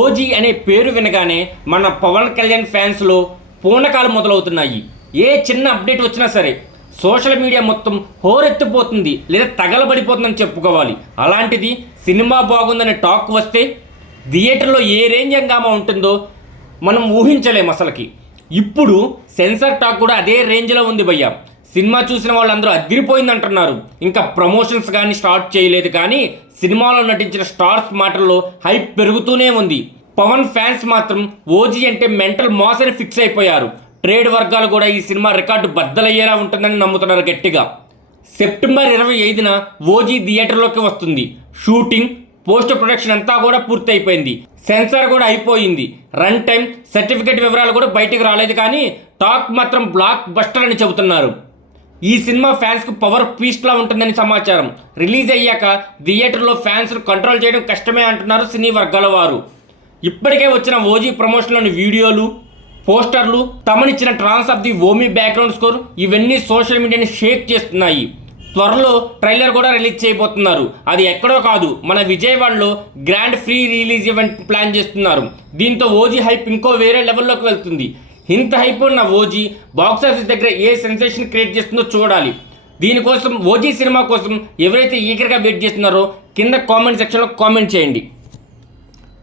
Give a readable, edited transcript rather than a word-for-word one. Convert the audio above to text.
OG అనే పేరు వినగానే మన పవన్ కళ్యాణ్ ఫ్యాన్స్లో పూనకాలు మొదలవుతున్నాయి. ఏ చిన్న అప్డేట్ వచ్చినా సరే సోషల్ మీడియా మొత్తం హోరెత్తిపోతుంది లేదా తగలబడిపోతుందని చెప్పుకోవాలి. అలాంటిది సినిమా బాగుందనే టాక్ వస్తే థియేటర్లో ఏ రేంజ్ హంగామా ఉంటుందో మనం ఊహించలేము అసలుకి. ఇప్పుడు సెన్సార్ టాక్ కూడా అదే రేంజ్లో ఉంది భయ్య. సినిమా చూసిన వాళ్ళందరూ అదిరిపోయింది అంటున్నారు. ఇంకా ప్రమోషన్స్ కానీ స్టార్ట్ చేయలేదు, కానీ సినిమాలో నటించిన స్టార్స్ మాటల్లో హైప్ పెరుగుతూనే ఉంది. పవన్ ఫ్యాన్స్ మాత్రం ఓజీ అంటే మెంటల్ మాస్ అని ఫిక్స్ అయిపోయారు. ట్రేడ్ వర్గాలు కూడా ఈ సినిమా రికార్డు బద్దలయ్యేలా ఉంటుందని నమ్ముతున్నారు గట్టిగా. సెప్టెంబర్ 25న ఓజీ థియేటర్లోకి వస్తుంది. షూటింగ్, పోస్ట్ ప్రొడక్షన్ అంతా కూడా పూర్తి అయిపోయింది. సెన్సార్ కూడా అయిపోయింది. రన్ టైం, సర్టిఫికేట్ వివరాలు కూడా బయటికి రాలేదు, కానీ టాక్ మాత్రం బ్లాక్ బస్టర్ అని చెబుతున్నారు. ఈ సినిమా ఫ్యాన్స్కు పవర్ పీస్లా ఉంటుందని సమాచారం. రిలీజ్ అయ్యాక థియేటర్లో ఫ్యాన్స్ను కంట్రోల్ చేయడం కష్టమే అంటున్నారు సినీ వర్గాల వారు. ఇప్పటికే వచ్చిన ఓజీ ప్రమోషన్లోని వీడియోలు, పోస్టర్లు, తమనిచ్చిన trance of the Omi background score ఇవన్నీ సోషల్ మీడియాని షేక్ చేస్తున్నాయి. త్వరలో ట్రైలర్ కూడా రిలీజ్ చేయబోతున్నారు. అది ఎక్కడో కాదు, మన విజయవాడలో grand free release event plan చేస్తున్నారు. దీంతో ఓజీ హైప్ ఇంకో వేరే లెవెల్లోకి వెళ్తుంది. ఇంత హైప్ ఉన్న ఓజీ బాక్సాఫీస్ దగ్గర ఏ సెన్సేషన్ క్రియేట్ చేస్తుందో చూడాలి. దీనికోసం ఓజీ సినిమా కోసం ఎవరైతే ఈగర్గా వెయిట్ చేస్తున్నారో కింద కామెంట్ సెక్షన్లో కామెంట్ చేయండి.